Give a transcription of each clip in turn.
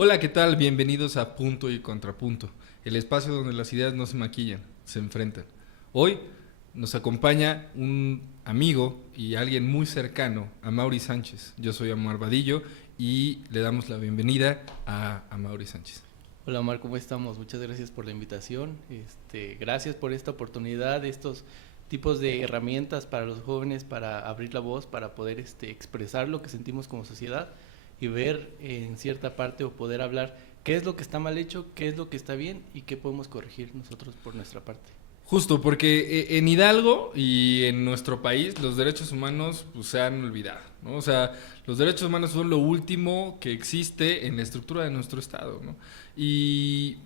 Hola, ¿qué tal? Bienvenidos a Punto y Contrapunto, el espacio donde las ideas no se maquillan, se enfrentan. Hoy nos acompaña un amigo y alguien muy cercano, a Mauri Sánchez. Yo soy Amar Vadillo y le damos la bienvenida a Mauri Sánchez. Hola Omar, ¿cómo estamos? Muchas gracias por la invitación. Gracias por esta oportunidad, estos tipos de herramientas para los jóvenes para abrir la voz, para poder expresar lo que sentimos como sociedad y ver en cierta parte o poder hablar qué es lo que está mal hecho, qué es lo que está bien y qué podemos corregir nosotros por nuestra parte. Justo, porque en Hidalgo y en nuestro país los derechos humanos pues, se han olvidado, ¿no? O sea, los derechos humanos son lo último que existe en la estructura de nuestro Estado, ¿no? Y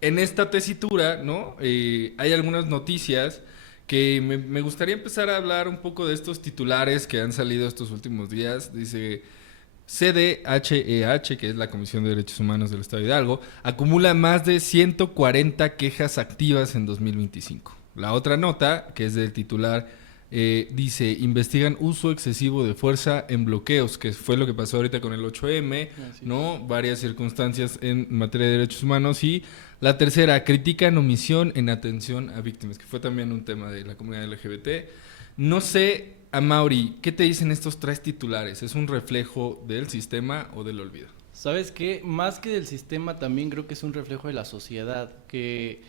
en esta tesitura, ¿no? Hay algunas noticias que me gustaría empezar a hablar un poco de estos titulares que han salido estos últimos días. Dice CDHEH, que es la Comisión de Derechos Humanos del Estado de Hidalgo, acumula más de 140 quejas activas en 2025. La otra nota, que es del titular, dice, investigan uso excesivo de fuerza en bloqueos, que fue lo que pasó ahorita con el 8M, Así es. ¿no? Varias circunstancias en materia de derechos humanos. Y la tercera, critican omisión en atención a víctimas, que fue también un tema de la comunidad LGBT. No sé, Amaury, ¿qué te dicen estos tres titulares? ¿Es un reflejo del sistema o del olvido? ¿Sabes qué? Más que del sistema también creo que es un reflejo de la sociedad, que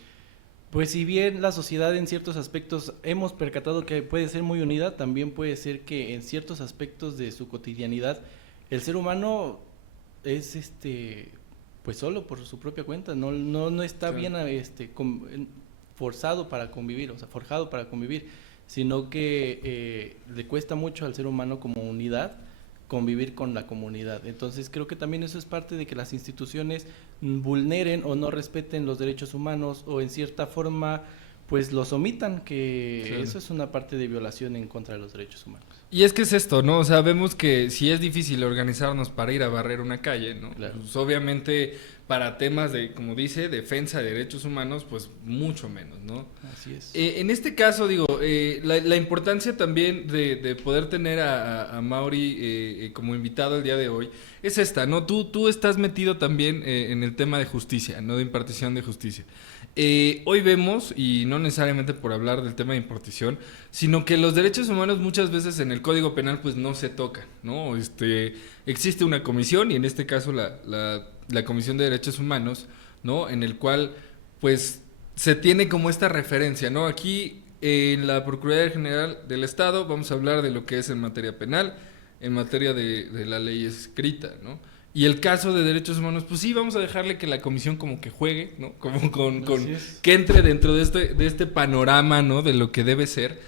pues si bien la sociedad en ciertos aspectos hemos percatado que puede ser muy unida, también puede ser que en ciertos aspectos de su cotidianidad el ser humano es pues solo por su propia cuenta, no está Claro. bien forzado para convivir, o sea, forjado para convivir, sino que le cuesta mucho al ser humano como unidad convivir con la comunidad. Entonces creo que también eso es parte de que las instituciones vulneren o no respeten los derechos humanos o en cierta forma pues los omitan, que Claro. eso es una parte de violación en contra de los derechos humanos. Y es que es esto, ¿no? O sea, vemos que si es difícil organizarnos para ir a barrer una calle, ¿no? Claro. Pues obviamente para temas de, como dice, defensa de derechos humanos, pues mucho menos, ¿no? Así es. En este caso, digo, la importancia también de poder tener a Mauri como invitado el día de hoy es esta, ¿no? Tú estás metido también en el tema de justicia, ¿no? De impartición de justicia. Hoy vemos, y no necesariamente por hablar del tema de impartición, sino que los derechos humanos muchas veces en el Código Penal pues no se tocan, ¿no? Existe una comisión, y en este caso la Comisión de Derechos Humanos, ¿no? En el cual pues se tiene como esta referencia, ¿no? Aquí en la Procuraduría General del Estado vamos a hablar de lo que es en materia penal, en materia de la ley escrita, ¿no? Y el caso de derechos humanos, pues sí, vamos a dejarle que la comisión como que juegue, ¿no? Como Así es. que entre dentro de este panorama, ¿no? De lo que debe ser.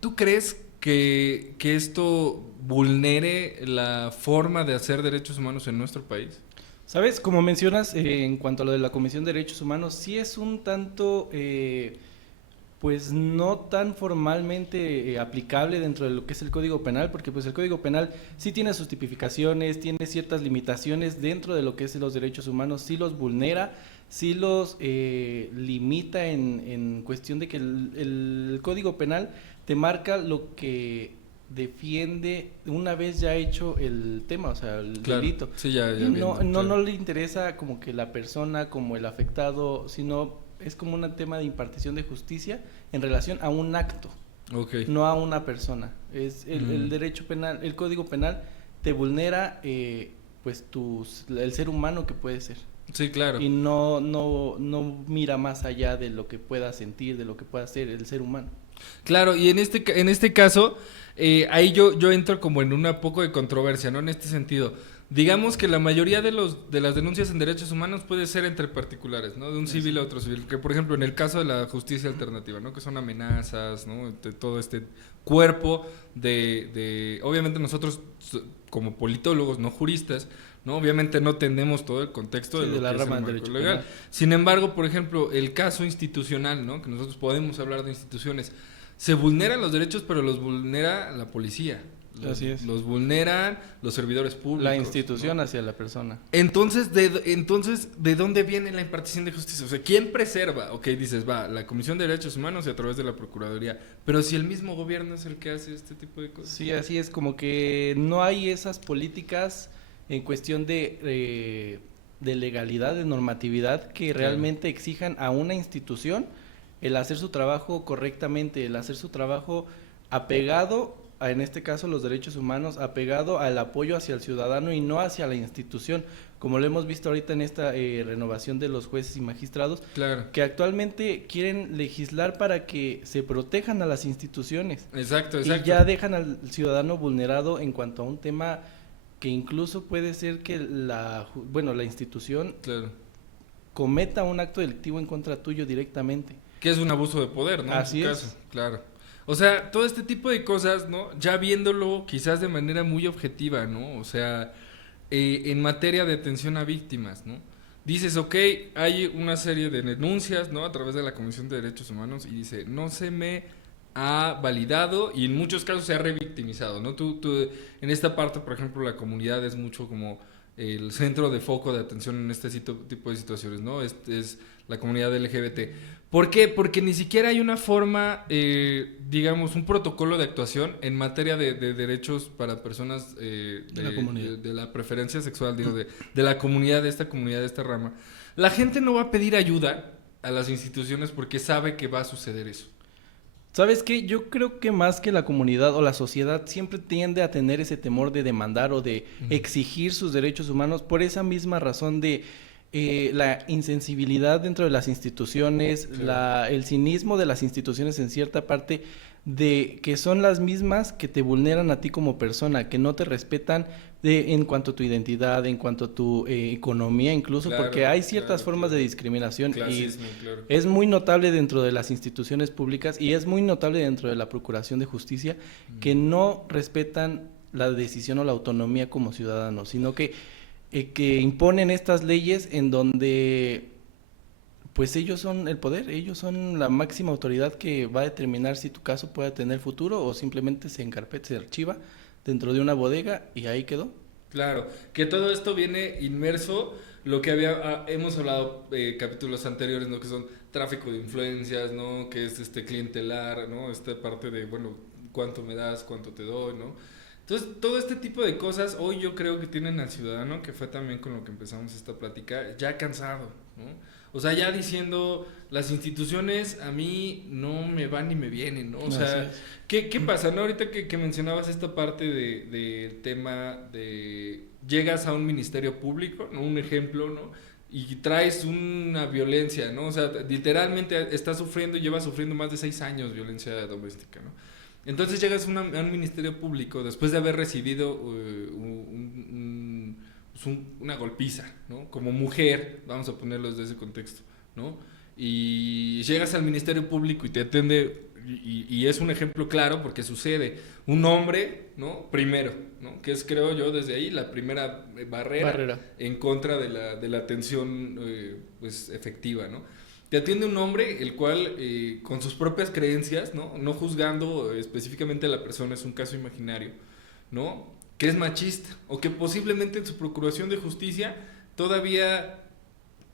¿Tú crees que esto vulnere la forma de hacer derechos humanos en nuestro país? Sabes, como mencionas, en cuanto a lo de la Comisión de Derechos Humanos, sí es un tanto, pues no tan formalmente aplicable dentro de lo que es el Código Penal, porque pues el Código Penal sí tiene sus tipificaciones, tiene ciertas limitaciones dentro de lo que es los derechos humanos, sí los vulnera, sí los limita en cuestión de que el Código Penal te marca lo que defiende una vez ya hecho el tema, o sea, el Claro, delito. sí, ya Y viendo, claro. no le interesa como que la persona, como el afectado, sino es como un tema de impartición de justicia en relación a un acto, Ok. no a una persona. Es el Mm. derecho penal, el código penal te vulnera pues el ser humano que puede ser. Sí, claro. Y no mira más allá de lo que pueda sentir, de lo que pueda ser el ser humano. Claro, y en este caso, ahí yo entro como en una poco de controversia, ¿no? En este sentido, digamos que la mayoría de las denuncias en derechos humanos puede ser entre particulares, ¿no? De un Así civil a es. otro civil, que por ejemplo en el caso de la justicia alternativa, ¿no? Que son amenazas, ¿no? De todo este cuerpo obviamente nosotros como politólogos, no juristas, ¿no? Obviamente no tenemos todo el contexto Sí, de de lo la que es el rama del marco derecho legal. penal. Sin embargo, por ejemplo, el caso institucional, ¿no? Que nosotros podemos hablar de instituciones, se vulneran los derechos, pero los vulnera la policía. Así es. Los vulneran los servidores públicos. La institución ¿no? hacia la persona. Entonces, ¿de dónde viene la impartición de justicia? O sea, ¿quién preserva? Ok, dices, va, la Comisión de Derechos Humanos y a través de la Procuraduría. Pero si el mismo gobierno es el que hace este tipo de cosas. Sí, así es, como que no hay esas políticas en cuestión de legalidad, de normatividad, que realmente exijan a una institución el hacer su trabajo correctamente, el hacer su trabajo apegado a, en este caso, los derechos humanos, apegado al apoyo hacia el ciudadano y no hacia la institución, como lo hemos visto ahorita en esta renovación de los jueces y magistrados, Claro. que actualmente quieren legislar para que se protejan a las instituciones. Exacto. Y ya dejan al ciudadano vulnerado en cuanto a un tema que incluso puede ser que la institución Claro. cometa un acto delictivo en contra tuyo directamente. Que es un abuso de poder, ¿no? Así en es. su caso, claro. O sea, todo este tipo de cosas, ¿no? Ya viéndolo quizás de manera muy objetiva, ¿no? O sea, en materia de atención a víctimas, ¿no? Dices, ok, hay una serie de denuncias, ¿no? A través de la Comisión de Derechos Humanos y dice, no se me ha validado y en muchos casos se ha revictimizado, ¿no? Tú, en esta parte, por ejemplo, la comunidad es mucho como el centro de foco de atención en este tipo de situaciones, ¿no? Es la comunidad LGBT. ¿Por qué? Porque ni siquiera hay una forma, digamos, un protocolo de actuación en materia de derechos para personas de la comunidad. de la preferencia sexual, digo, de la comunidad, de esta rama. La gente no va a pedir ayuda a las instituciones porque sabe que va a suceder eso. ¿Sabes qué? Yo creo que más que la comunidad o la sociedad siempre tiende a tener ese temor de demandar o de exigir sus derechos humanos por esa misma razón de la insensibilidad dentro de las instituciones, Claro. el cinismo de las instituciones en cierta parte, de que son las mismas que te vulneran a ti como persona, que no te respetan en cuanto a tu identidad, en cuanto a tu economía incluso, Claro, porque hay ciertas claro, formas claro. de discriminación Clasismo, claro. es muy notable dentro de las instituciones públicas y es muy notable dentro de la Procuración de Justicia que no respetan la decisión o la autonomía como ciudadanos, sino que imponen estas leyes en donde pues ellos son el poder, ellos son la máxima autoridad que va a determinar si tu caso puede tener futuro o simplemente se encarpeta, se archiva dentro de una bodega y ahí quedó. Claro, que todo esto viene inmerso, lo que hemos hablado capítulos anteriores, ¿no? Que son tráfico de influencias, ¿no? Que es clientelar, ¿no? Esta parte de, bueno, cuánto me das, cuánto te doy, ¿no? Entonces, todo este tipo de cosas hoy yo creo que tienen al ciudadano, que fue también con lo que empezamos esta plática, ya cansado, ¿no? O sea, ya diciendo, las instituciones a mí no me van ni me vienen, ¿no? O sea, ¿qué pasa, no? Ahorita que mencionabas esta parte del tema de llegas a un ministerio público, ¿no? Un ejemplo, ¿no? Y traes una violencia, ¿no? O sea, literalmente estás sufriendo, llevas sufriendo más de 6 años violencia doméstica, ¿no? Entonces llegas a un ministerio público después de haber recibido una golpiza, ¿no? Como mujer, vamos a ponerlo desde ese contexto, ¿no? Y llegas al Ministerio Público y te atiende, y es un ejemplo claro porque sucede, un hombre, ¿no? Primero, ¿no? Que es, creo yo, desde ahí la primera barrera. En contra de la atención pues efectiva, ¿no? Te atiende un hombre el cual con sus propias creencias, ¿no? No juzgando específicamente a la persona, es un caso imaginario, ¿no? Que es machista o que posiblemente en su procuración de justicia todavía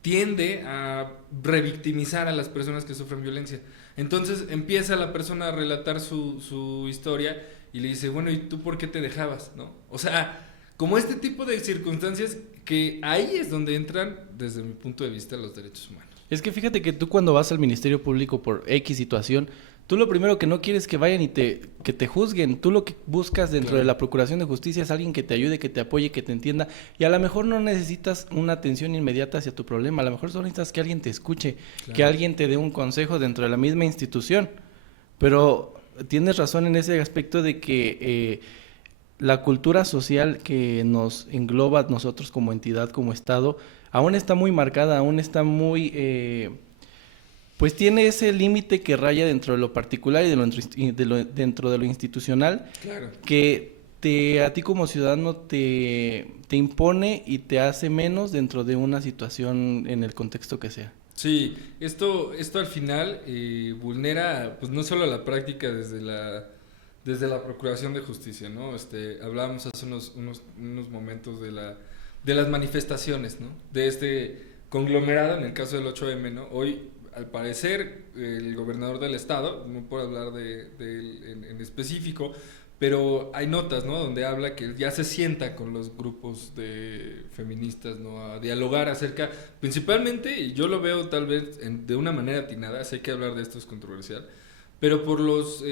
tiende a revictimizar a las personas que sufren violencia. Entonces empieza la persona a relatar su historia y le dice, bueno, ¿y tú por qué te dejabas? ¿No? O sea, como este tipo de circunstancias que ahí es donde entran, desde mi punto de vista, los derechos humanos. Es que fíjate que tú cuando vas al Ministerio Público por X situación, tú lo primero que no quieres que vayan y que te juzguen. Tú lo que buscas dentro de la Procuración de Justicia es alguien que te ayude, que te apoye, que te entienda. Y a lo mejor no necesitas una atención inmediata hacia tu problema. A lo mejor solo necesitas que alguien te escuche, que alguien te dé un consejo dentro de la misma institución. Pero tienes razón en ese aspecto de que la cultura social que nos engloba a nosotros como entidad, como Estado, aún está muy marcada, aún está muy... pues tiene ese límite que raya dentro de lo particular y dentro de lo institucional, que a ti como ciudadano te impone y te hace menos dentro de una situación en el contexto que sea. Sí, esto al final vulnera pues no solo la práctica desde la Procuración de Justicia, ¿no? Hablábamos hace unos momentos de las manifestaciones, ¿no? De este conglomerado, en el caso del 8M, ¿no? Hoy, al parecer, el gobernador del estado, no puedo hablar de él en específico, pero hay notas, ¿no? Donde habla que ya se sienta con los grupos de feministas, ¿no? A dialogar acerca, principalmente, y yo lo veo tal vez de una manera atinada, sé que hablar de esto es controversial, pero por los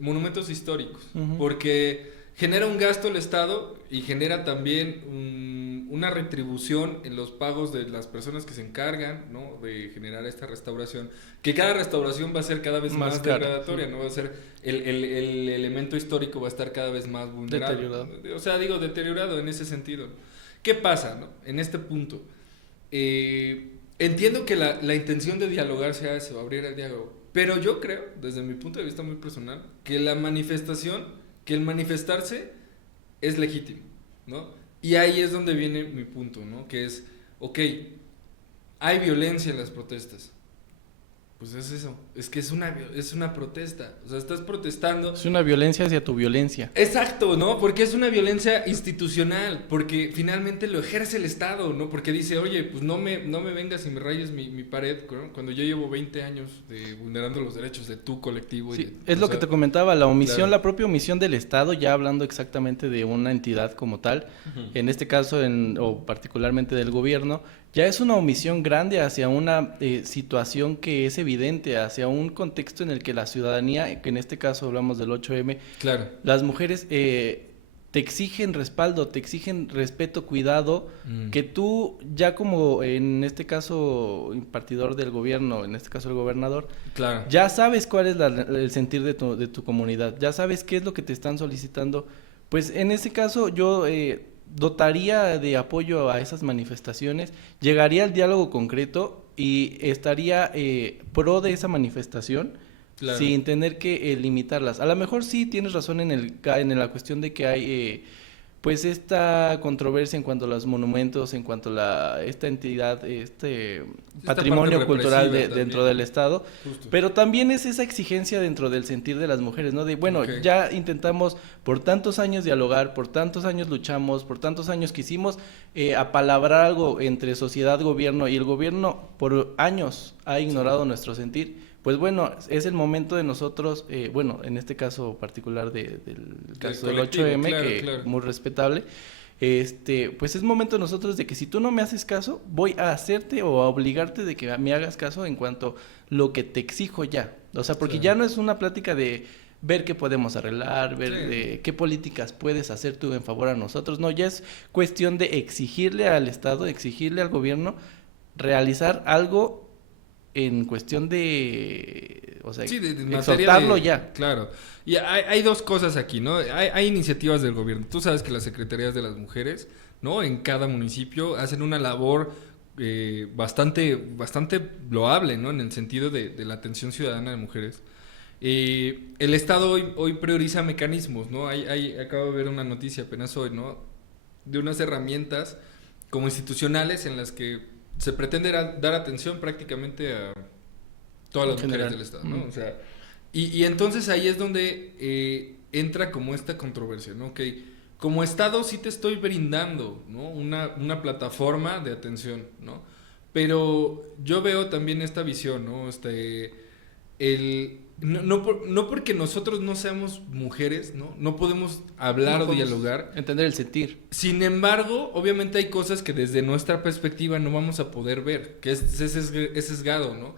monumentos históricos, Ujú. porque genera un gasto el Estado y genera también una retribución en los pagos de las personas que se encargan, ¿no? De generar esta restauración, que cada restauración va a ser cada vez Más más cara, degradatoria, sí. ¿no? Va a ser el elemento histórico va a estar cada vez más vulnerado. Deteriorado. O sea, digo, deteriorado en ese sentido. ¿Qué pasa, no? En este punto. Entiendo que la intención de dialogar sea eso, abrir el diálogo. Pero yo creo, desde mi punto de vista muy personal, que la manifestación, que el manifestarse es legítimo, ¿no? Y ahí es donde viene mi punto, ¿no? Que es, ok, hay violencia en las protestas. Pues es eso, es que es una protesta, o sea, estás protestando. Es una violencia hacia tu violencia. Exacto, ¿no? Porque es una violencia institucional, porque finalmente lo ejerce el Estado, ¿no? Porque dice, oye, pues no me vengas y me rayes mi pared, ¿no? Cuando yo llevo 20 años vulnerando los derechos de tu colectivo. Sí, es lo que te comentaba, claro. la propia omisión del Estado, ya hablando exactamente de una entidad como tal, en este caso, o particularmente del gobierno, ya es una omisión grande hacia una situación que es evidente, hacia un contexto en el que la ciudadanía, que en este caso hablamos del 8M, Claro. las mujeres te exigen respaldo, te exigen respeto, cuidado, que tú ya como en este caso impartidor del gobierno, en este caso el gobernador, Claro. ya sabes cuál es el sentir de tu comunidad, ya sabes qué es lo que te están solicitando. Pues en ese caso yo dotaría de apoyo a esas manifestaciones, llegaría al diálogo concreto y estaría pro de esa manifestación Claro. sin tener que limitarlas. A lo mejor sí tienes razón en la cuestión de que hay pues esta controversia en cuanto a los monumentos, en cuanto a esta entidad, este Esta patrimonio parte cultural represiva dentro también. del Estado, Justo. pero también es esa exigencia dentro del sentir de las mujeres, ¿no? De, bueno, Ok. ya intentamos por tantos años dialogar, por tantos años luchamos, por tantos años quisimos apalabrar algo entre sociedad, gobierno, y el gobierno por años ha ignorado nuestro sentir. Pues bueno, es el momento de nosotros, bueno, en este caso particular del caso del colectivo, 8M, claro, que claro. muy respetable, pues es momento de nosotros de que si tú no me haces caso, voy a hacerte o a obligarte de que me hagas caso en cuanto lo que te exijo ya. O sea, porque Sí. ya no es una plática de ver qué podemos arreglar, ver Sí. de qué políticas puedes hacer tú en favor a nosotros. No, ya es cuestión de exigirle al Estado, exigirle al gobierno realizar algo en cuestión de, o sea, Sí, de materia exhortarlo de... ya. Claro. Y hay dos cosas aquí, ¿no? Hay iniciativas del gobierno. Tú sabes que las secretarías de las mujeres, ¿no? En cada municipio hacen una labor bastante loable, ¿no? En el sentido de la atención ciudadana de mujeres. El Estado hoy prioriza mecanismos, ¿no? Acabo de ver una noticia apenas hoy, ¿no? De unas herramientas como institucionales en las que se pretende dar atención prácticamente a todas las En mujeres general. del Estado, ¿no? O sea, y entonces ahí es donde entra como esta controversia, ¿no? Que como Estado sí te estoy brindando, ¿no? Una plataforma de atención, ¿no? Pero yo veo también esta visión, ¿no? No porque nosotros no seamos mujeres, ¿no? No podemos hablar No o podemos dialogar. entender el sentir. Sin embargo, obviamente hay cosas que desde nuestra perspectiva no vamos a poder ver, que es sesgado, ¿no?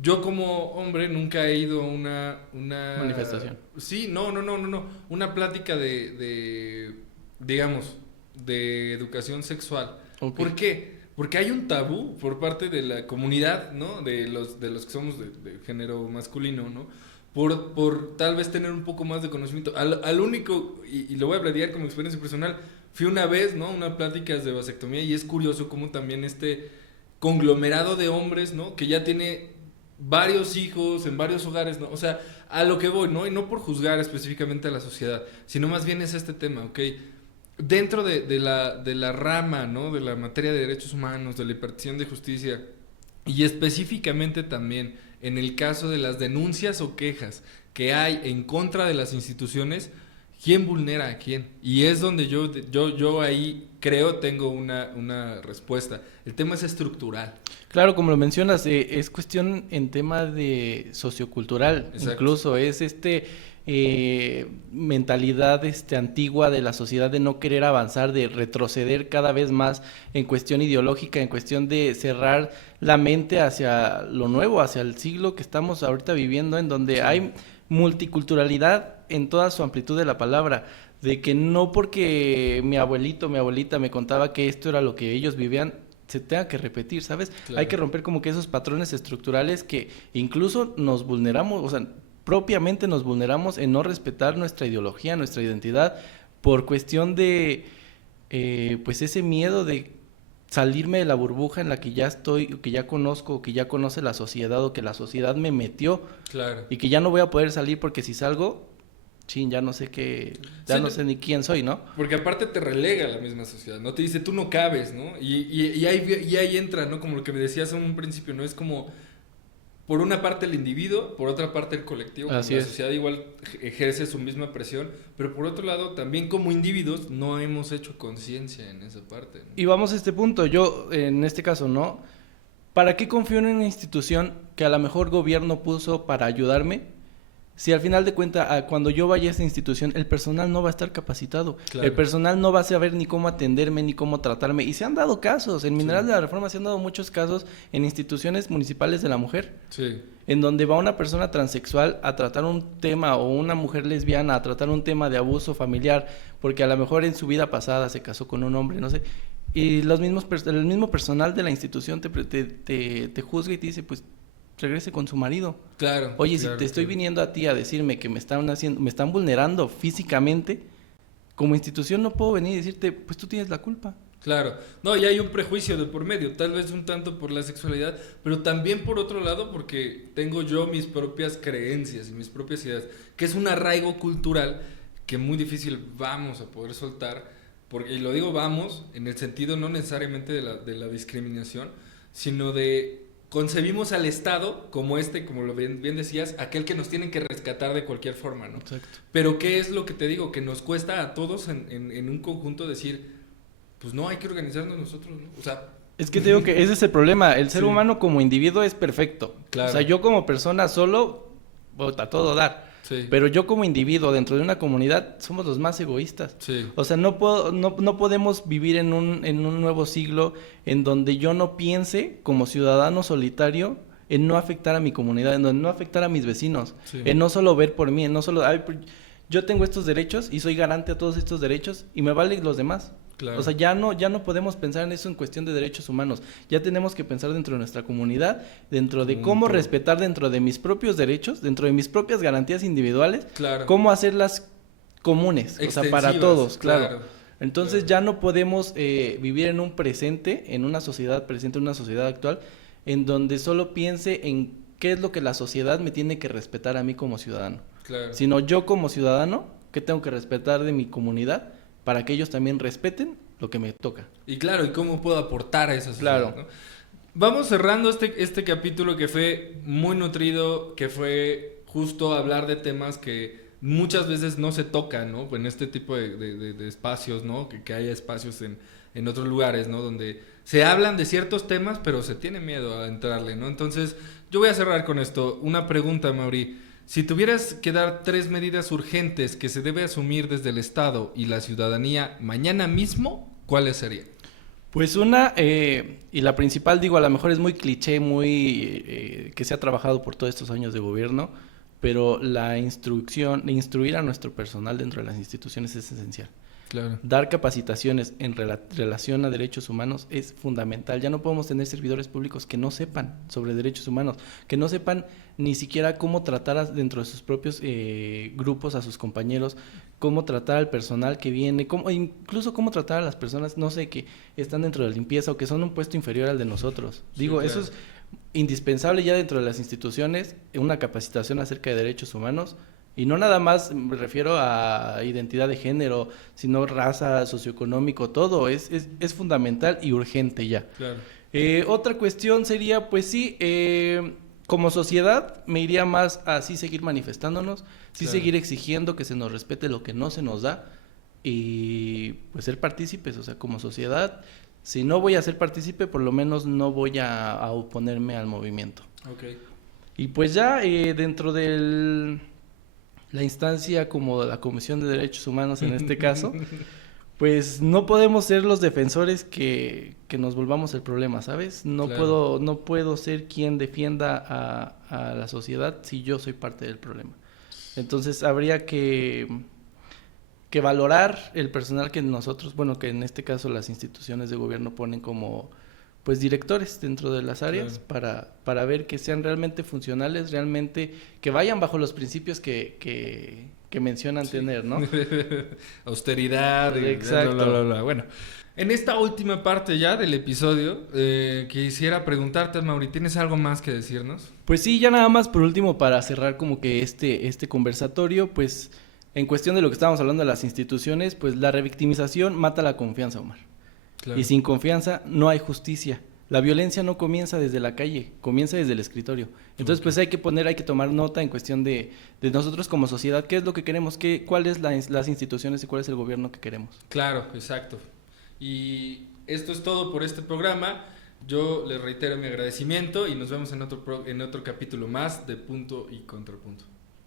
Yo como hombre nunca he ido a una Manifestación. Sí, no, una plática digamos, de educación sexual. Ok. ¿Por qué? Porque hay un tabú por parte de la comunidad, ¿no? De los que somos de género masculino, ¿no? Por tal vez tener un poco más de conocimiento. Al único, y lo voy a platicar como experiencia personal, fui una vez, ¿no? Una plática de vasectomía y es curioso cómo también este conglomerado de hombres, ¿no? Que ya tiene varios hijos en varios hogares, ¿no? O sea, a lo que voy, ¿no? Y no por juzgar específicamente a la sociedad, sino más bien es este tema, ¿ok? Dentro de la rama, ¿no? De la materia de derechos humanos, de la impartición de justicia, y específicamente también en el caso de las denuncias o quejas que hay en contra de las instituciones, ¿quién vulnera a quién? Y es donde yo ahí creo tengo una respuesta. El tema es estructural. Claro, como lo mencionas, es cuestión en tema de sociocultural, Exacto. incluso es mentalidad antigua de la sociedad de no querer avanzar, de retroceder cada vez más en cuestión ideológica, en cuestión de cerrar la mente hacia lo nuevo, hacia el siglo que estamos ahorita viviendo, en donde Sí. hay multiculturalidad en toda su amplitud de la palabra, de que no porque mi abuelito, mi abuelita me contaba que esto era lo que ellos vivían, se tenga que repetir, ¿sabes? Claro. Hay que romper como que esos patrones estructurales que incluso nos vulneramos, o sea, propiamente nos vulneramos en no respetar nuestra ideología, nuestra identidad, por cuestión de, pues ese miedo de salirme de la burbuja en la que ya estoy, que ya conozco, que ya conoce la sociedad o que la sociedad me metió Claro. y que ya no voy a poder salir porque si salgo, chin, ya no sé qué, ya Sí, no sé ni quién soy, ¿no? porque aparte te relega la misma sociedad, ¿no? Te dice, tú no cabes, ¿no? Y ahí entra, ¿no? Como lo que me decías en un principio, ¿no? Es como, por una parte el individuo, por otra parte el colectivo, como Así la es. sociedad igual ejerce su misma presión, pero por otro lado, también como individuos no hemos hecho conciencia en esa parte, ¿no? Y vamos a este punto, yo en este caso, ¿no? ¿Para qué confío en una institución que a lo mejor gobierno puso para ayudarme? Si al final de cuentas, cuando yo vaya a esa institución, el personal no va a estar capacitado. Claro. El personal no va a saber ni cómo atenderme, ni cómo tratarme. Y se han dado casos, en Mineral Sí. de la Reforma se han dado muchos casos en instituciones municipales de la mujer, Sí, en donde va una persona transexual a tratar un tema, o una mujer lesbiana a tratar un tema de abuso familiar, porque a lo mejor en su vida pasada se casó con un hombre, no sé. Y el mismo personal de la institución te juzga y te dice, pues regrese con su marido. claro. Oye, claro, si te estoy claro. viniendo a ti a decirme que me están vulnerando físicamente, como institución no puedo venir y decirte, pues tú tienes la culpa. Claro, no, y hay un prejuicio de por medio, tal vez un tanto por la sexualidad, pero también por otro lado porque tengo yo mis propias creencias y mis propias ideas, que es un arraigo cultural que muy difícil vamos a poder soltar, porque, y lo digo vamos, en el sentido no necesariamente de la discriminación, sino de concebimos al Estado como como lo bien decías, aquel que nos tiene que rescatar de cualquier forma, ¿no? Exacto. Pero ¿qué es lo que te digo? Que nos cuesta a todos en un conjunto decir, pues no, hay que organizarnos nosotros, ¿no? O sea, Es que te digo que ese es el problema. El ser Sí. humano como individuo es perfecto. Claro. O sea, yo como persona solo, a todo dar. sí, Pero yo como individuo dentro de una comunidad somos los más egoístas. sí, O sea, no podemos vivir en un nuevo siglo en donde yo no piense como ciudadano solitario en no afectar a mi comunidad, en no afectar a mis vecinos, sí, en no solo ver por mí, en no solo, "Ay, pues, yo tengo estos derechos y soy garante a todos estos derechos y me valen los demás". claro. O sea, ya no podemos pensar en eso en cuestión de derechos humanos. Ya tenemos que pensar dentro de nuestra comunidad, dentro de Como un cómo todo. respetar dentro de mis propios derechos, dentro de mis propias garantías individuales, Claro. cómo hacerlas comunes, o sea, para Extensivas, todos, claro. Entonces claro. ya no podemos vivir en un presente, en una sociedad presente, en una sociedad actual, en donde solo piense en qué es lo que la sociedad me tiene que respetar a mí como ciudadano, Claro. sino yo como ciudadano, ¿qué tengo que respetar de mi comunidad para que ellos también respeten lo que me toca? Y claro, ¿y cómo puedo aportar a esa sociedad? Claro. ¿No? Vamos cerrando este capítulo que fue muy nutrido, que fue justo hablar de temas que muchas veces no se tocan, ¿no? En este tipo de espacios, ¿no? Que haya espacios en otros lugares, ¿no? Donde se hablan de ciertos temas, pero se tiene miedo a entrarle, ¿no? Entonces, yo voy a cerrar con esto. Una pregunta, Mauri. Si tuvieras que dar 3 medidas urgentes que se debe asumir desde el Estado y la ciudadanía mañana mismo, ¿cuáles serían? Pues una, y la principal, digo, a lo mejor es muy cliché, muy que se ha trabajado por todos estos años de gobierno, pero instruir a nuestro personal dentro de las instituciones es esencial. Claro. Dar capacitaciones en relación a derechos humanos es fundamental. Ya no podemos tener servidores públicos que no sepan sobre derechos humanos, que no sepan ni siquiera cómo tratar dentro de sus propios grupos a sus compañeros, cómo tratar al personal que viene, incluso cómo tratar a las personas, no sé, que están dentro de la limpieza o que son un puesto inferior al de nosotros. Sí, Digo, claro. eso es indispensable ya dentro de las instituciones, una capacitación acerca de derechos humanos. Y no nada más me refiero a identidad de género, sino raza, socioeconómico, todo. Es fundamental y urgente ya. Claro. Otra cuestión sería, pues sí, como sociedad me iría más a sí seguir manifestándonos, sí Claro. seguir exigiendo que se nos respete lo que no se nos da y pues ser partícipes, o sea, como sociedad, si no voy a ser partícipe, por lo menos no voy a oponerme al movimiento. Ok. Y pues ya dentro la instancia como la Comisión de Derechos Humanos en este caso, pues no podemos ser los defensores que nos volvamos el problema, ¿sabes? Claro. No puedo ser quien defienda a la sociedad si yo soy parte del problema. Entonces habría que valorar el personal que nosotros, bueno, que en este caso las instituciones de gobierno ponen como pues directores dentro de las áreas para ver que sean realmente funcionales, realmente que vayan bajo los principios que mencionan Sí. tener, ¿no? Austeridad y bla, bla, Exacto. bla, bla. Bueno, en esta última parte ya del episodio, quisiera preguntarte, Mauri, ¿tienes algo más que decirnos? Pues sí, ya nada más por último para cerrar como que este conversatorio, pues en cuestión de lo que estábamos hablando de las instituciones, pues la revictimización mata la confianza, Omar. Y Claro. sin confianza no hay justicia. La violencia no comienza desde la calle, comienza desde el escritorio. Entonces, Ok. pues hay que tomar nota en cuestión de nosotros como sociedad, qué es lo que queremos, cuáles las instituciones y cuál es el gobierno que queremos. Claro, exacto. Y esto es todo por este programa. Yo les reitero mi agradecimiento y nos vemos en otro capítulo más de Punto y Contrapunto.